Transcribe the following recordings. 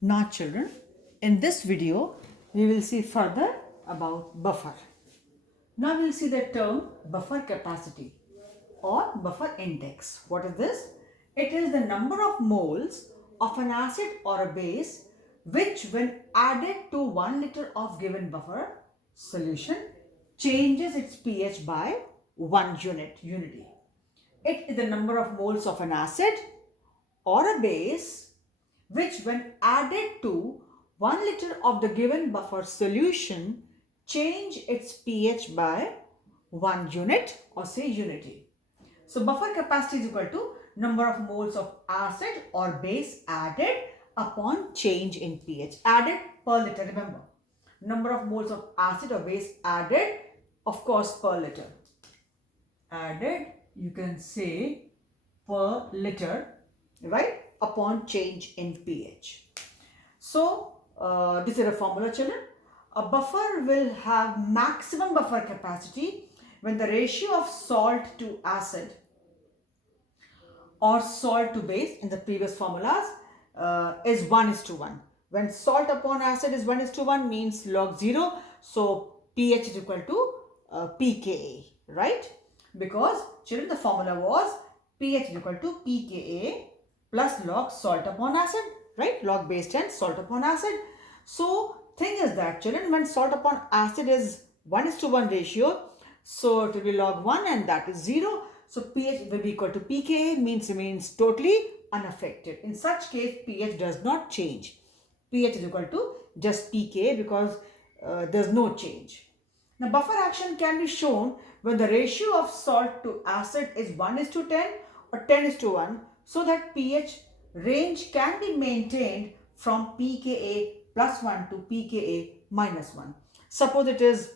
Now children, in this video, we will see further about buffer. Now we will see the term buffer capacity or buffer index. What is this? It is the number of moles of an acid or a base which when added to 1 liter of given buffer solution changes its pH by 1 unity. It is the number of moles of an acid or a base which when added to 1 liter of the given buffer solution change its pH by 1 unit or say unity. So buffer capacity is equal to number of moles of acid or base added upon change in pH. Added per liter, remember. Number of moles of acid or base added, of course, per liter. Added, you can say per liter, right, upon change in pH. So, this is a formula, children. A buffer will have maximum buffer capacity when the ratio of salt to acid or salt to base in the previous formulas is 1:1. When salt upon acid is 1:1 means log 0. So, pH is equal to pKa, right? Because children, the formula was pH is equal to pKa plus log salt upon acid, right? Log base 10 salt upon acid. So thing is that children, when salt upon acid is 1:1 ratio, so it will be log 1 and that is 0. So pH will be equal to pKa, means remains totally unaffected. In such case, pH does not change. pH is equal to just pKa because there's no change. Now buffer action can be shown when the ratio of salt to acid is 1:10 or 10:1, so that pH range can be maintained from pKa plus 1 to pKa minus 1. Suppose it is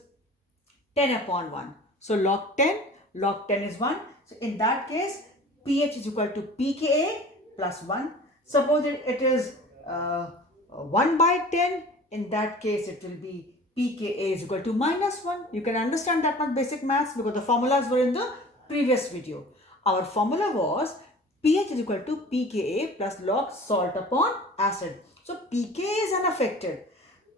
10 upon 1. So log 10 is 1. So in that case, pH is equal to pKa plus 1. Suppose it is 1 by 10. In that case, it will be pKa is equal to minus 1. You can understand that much basic maths because the formulas were in the previous video. Our formula was pH is equal to pKa plus log salt upon acid. So pKa is unaffected.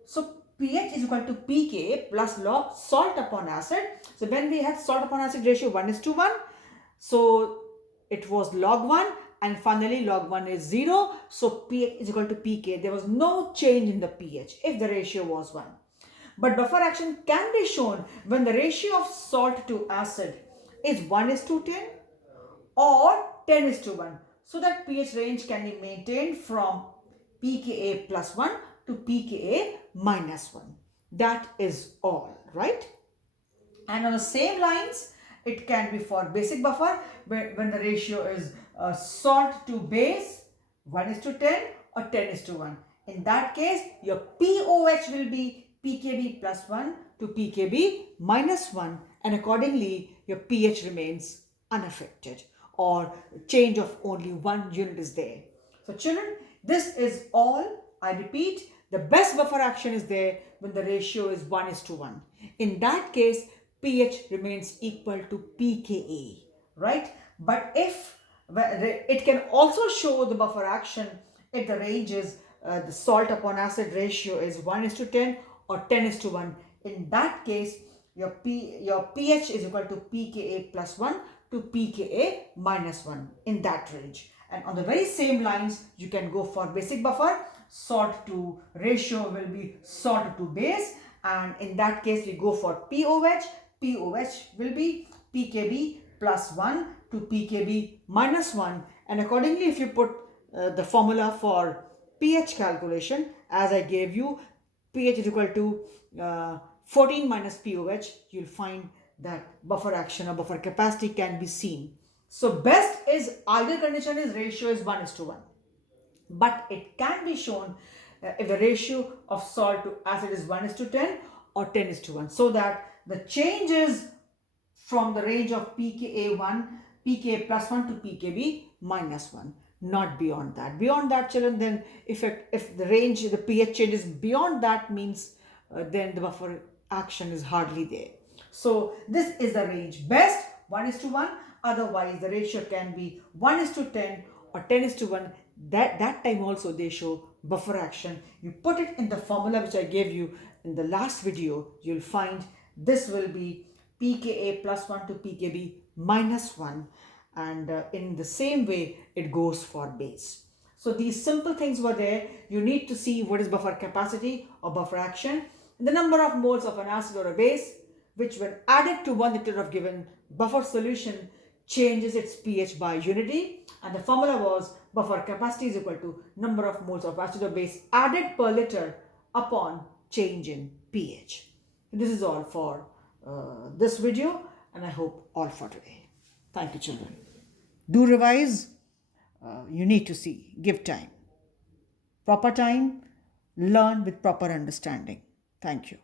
So pH is equal to pKa plus log salt upon acid. So when we had salt upon acid ratio 1:1, so it was log 1 and finally log 1 is 0. So pH is equal to pK. There was no change in the pH if the ratio was 1. But buffer action can be shown when the ratio of salt to acid is 1:10 or 10:1, so that pH range can be maintained from pKa plus 1 to pKa minus 1. That is all, right? And on the same lines, it can be for basic buffer when the ratio is salt to base 1:10 or 10:1. In that case, your pOH will be pKb plus 1 to pKb minus 1, and accordingly your pH remains unaffected or change of only 1 unit is there. So children, this is all. I repeat, the best buffer action is there when the ratio is 1:1. In that case, pH remains equal to pKa, right? But if it can also show the buffer action if the range is the salt upon acid ratio is 1:10 or 10:1. In that case, your pH is equal to pKa plus 1 to pKa minus 1 in that range. And on the very same lines, you can go for basic buffer. Salt to ratio will be salt to base, and in that case we go for pOH. pOH will be pKb plus 1 to pKb minus 1, and accordingly if you put the formula for pH calculation as I gave you, pH is equal to 14 minus pOH, you'll find that buffer action or buffer capacity can be seen. So best is ideal condition is ratio is 1:1, but it can be shown if the ratio of salt to acid is 1:10 or 10:1, so that the change is from the range of pKa plus 1 to pKb minus 1, not beyond that. Beyond that, children, then if the range, the pH changes beyond that, means then the buffer action is hardly there. So this is the range. Best 1:1, otherwise the ratio can be 1:10 or 10:1. that time also they show buffer action. You put it in the formula which I gave you in the last video, you'll find this will be pKa plus 1 to pKb minus 1, and in the same way it goes for base. So these simple things were there. You need to see what is buffer capacity or buffer action, the number of moles of an acid or a base, which when added to 1 liter of given buffer solution changes its pH by unity, and the formula was buffer capacity is equal to number of moles of acid or base added per liter upon change in pH. This is all for this video, and I hope all for today. Thank you, children. Do revise. You need to see, give time. Proper time, learn with proper understanding. Thank you.